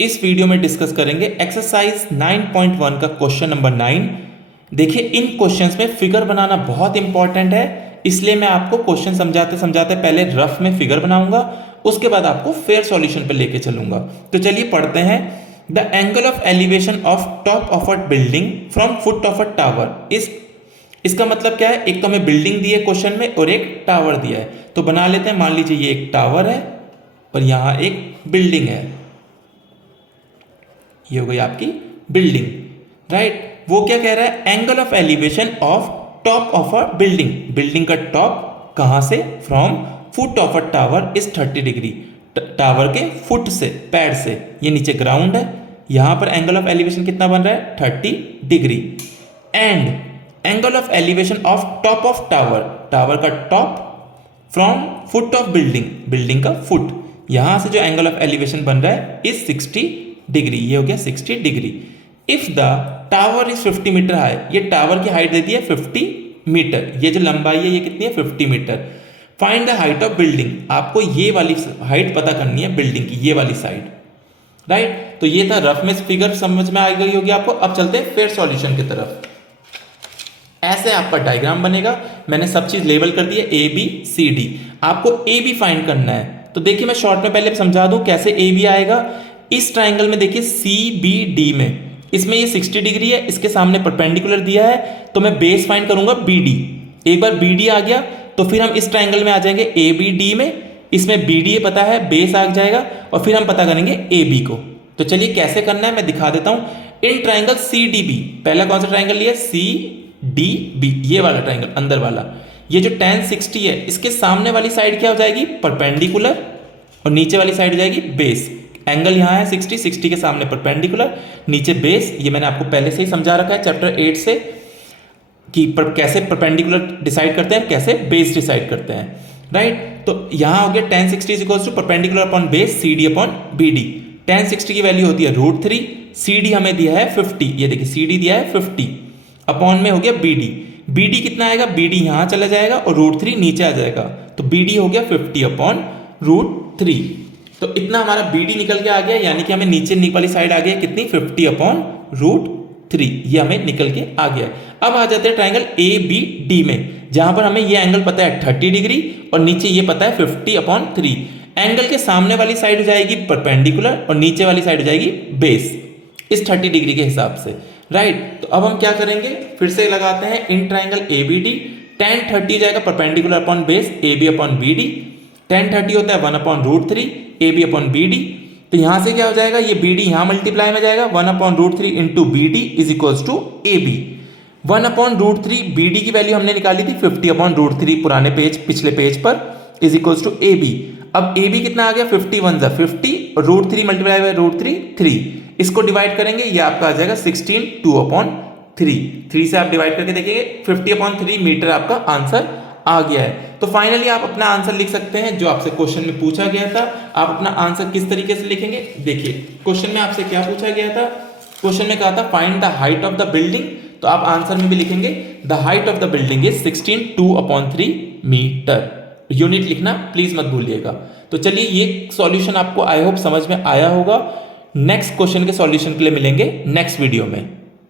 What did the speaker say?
इस वीडियो में डिस्कस करेंगे एक्सरसाइज 9.1 का क्वेश्चन नंबर 9। देखिए, इन क्वेश्चंस में फिगर बनाना बहुत इंपॉर्टेंट है, इसलिए मैं आपको क्वेश्चन समझाते समझाते पहले रफ में फिगर बनाऊंगा, उसके बाद आपको फेयर सॉल्यूशन पे लेके चलूंगा। तो चलिए पढ़ते हैं। The angle of elevation of top of a building from foot of a tower. इसका मतलब क्या है? एक तो हमें बिल्डिंग दी है क्वेश्चन में और एक टावर दिया है, तो बना लेते हैं। मान लीजिए ये एक टावर है और यहां एक बिल्डिंग है, ये हो गई आपकी बिल्डिंग, राइट। वो क्या कह रहा है? Angle of elevation of top of a building. Building का टॉप कहां से? From foot of a tower is 30 degree. Tower के फुट से, पैर से, ये नीचे ग्राउंड है, यहां पर एंगल ऑफ एलिवेशन कितना बन रहा है? 30 degree. And angle of elevation of top of tower, tower का top from foot of building, building का फुट, यहां से जो एंगल ऑफ एलिवेशन बन रहा है इज 60 डिग्री। ये हो गया 60 degree. If the tower is 50 metre high, ये टावर की हाइट देती है 50 मीटर, ये जो लंबाई है ये कितनी है? 50 metre. Find the height of building, आपको ये वाली हाइट पता करनी है बिल्डिंग की, ये वाली साइड, राइट। तो ये था रफ में फिगर, समझ में आ गई होगी आपको। अब चलते हैं फेयर सॉल्यूशन की तरफ। ऐसे आपका डायग्राम बनेगा, मैंने सब चीज लेबल कर दी है, ए बी सी डी। आपको ए बी फाइंड करना है, तो देखिए मैं शॉर्ट में पहले समझा दूं कैसे ए बी आएगा। इस ट्राइंगल में देखिए सी बी डी में, इसमें ये 60 डिग्री है, इसके सामने परपेंडिकुलर दिया है, तो मैं बेस फाइंड करूंगा बी डी। एक बार बी डी आ गया तो फिर हम इस ट्राइंगल में आ जाएंगे ए बी डी में, इसमें बी डी पता है, बेस आ जाएगा, और फिर हम पता करेंगे ए बी को। तो चलिए कैसे करना है मैं दिखा देता हूं। In triangle C D B, पहला कौन सा ट्राइंगल लिया? सी डी बी, ये वाला ट्राइंगल अंदर वाला। ये जो tan 60 है, इसके सामने वाली साइड क्या हो जाएगी? परपेंडिकुलर, और नीचे वाली साइड हो जाएगी बेस। एंगल यहाँ है 60, 60 के सामने परपेंडिकुलर, नीचे बेस। ये मैंने आपको पहले से ही समझा रखा है चैप्टर 8 से कि कैसे परपेंडिकुलर डिसाइड करते हैं, कैसे बेस डिसाइड करते हैं, राइट। तो यहाँ हो गया tan 60 is equals to perpendicular upon base C D upon B D. tan 60 की वैल्यू होती है √3, सी डी हमें दिया है 50, ये देखिए सी डी दिया है 50, अपॉन में हो गया बी डी। बी डी कितना आएगा? बी डी यहां चला जाएगा और √3 नीचे आ जाएगा, तो बी डी हो गया 50 अपॉन √3। तो इतना हमारा बी डी निकल के आ गया, यानी कि हमें नीचे वाली साइड आ गया कितनी? 50 अपॉन √3, ये हमें निकल के आ गया। अब आ जाते हैं ट्राइंगल ए बी डी में, जहां पर हमें ये एंगल पता है 30 डिग्री और नीचे ये पता है 50 अपॉन 3। एंगल के सामने वाली साइड हो जाएगी परपेंडिकुलर और नीचे वाली साइड हो जाएगी बेस, इस 30 डिग्री के हिसाब से, राइट। तो अब हम क्या करेंगे? फिर से लगाते हैं in triangle A B D. tan 30 हो जाएगा perpendicular upon base A B upon B D. tan 30 होता है 1 upon √3 A B upon B D. तो यहां से क्या हो जाएगा? ये बी डी यहां मल्टीप्लाई में जाएगा, 1 upon √3 into B D is equals to A B. 1 upon √3 B D की वैल्यू हमने निकाली थी 50 अपॉन √3 पुराने पेज, पिछले पेज पर, is equals to A B. अब ए बी कितना आ गया? 50 1 जा 50 और √3 मल्टीप्लाई बाय √3 3। इसको डिवाइड करेंगे, ये आपका आ जाएगा 16 2 अपॉन 3। 3 से आप डिवाइड करके देखिए 50 अपॉन 3 मीटर आपका आंसर आ गया है। तो फाइनली आप अपना आंसर लिख सकते हैं जो आपसे क्वेश्चन में पूछा गया था। आप अपना आंसर किस तरीके से लिखेंगे? देखिए क्वेश्चन में आपसे क्या पूछा गया था? क्वेश्चन में कहा था find the height of the building, तो आप आंसर में भी लिखेंगे the height of the building is 16 2 upon 3 metre. Unit लिखना प्लीज मत भूलिएगा। तो चलिए ये सॉल्यूशन आपको आई होप समझ में आया होगा। नेक्स्ट क्वेश्चन के सॉल्यूशन के लिए मिलेंगे नेक्स्ट वीडियो में।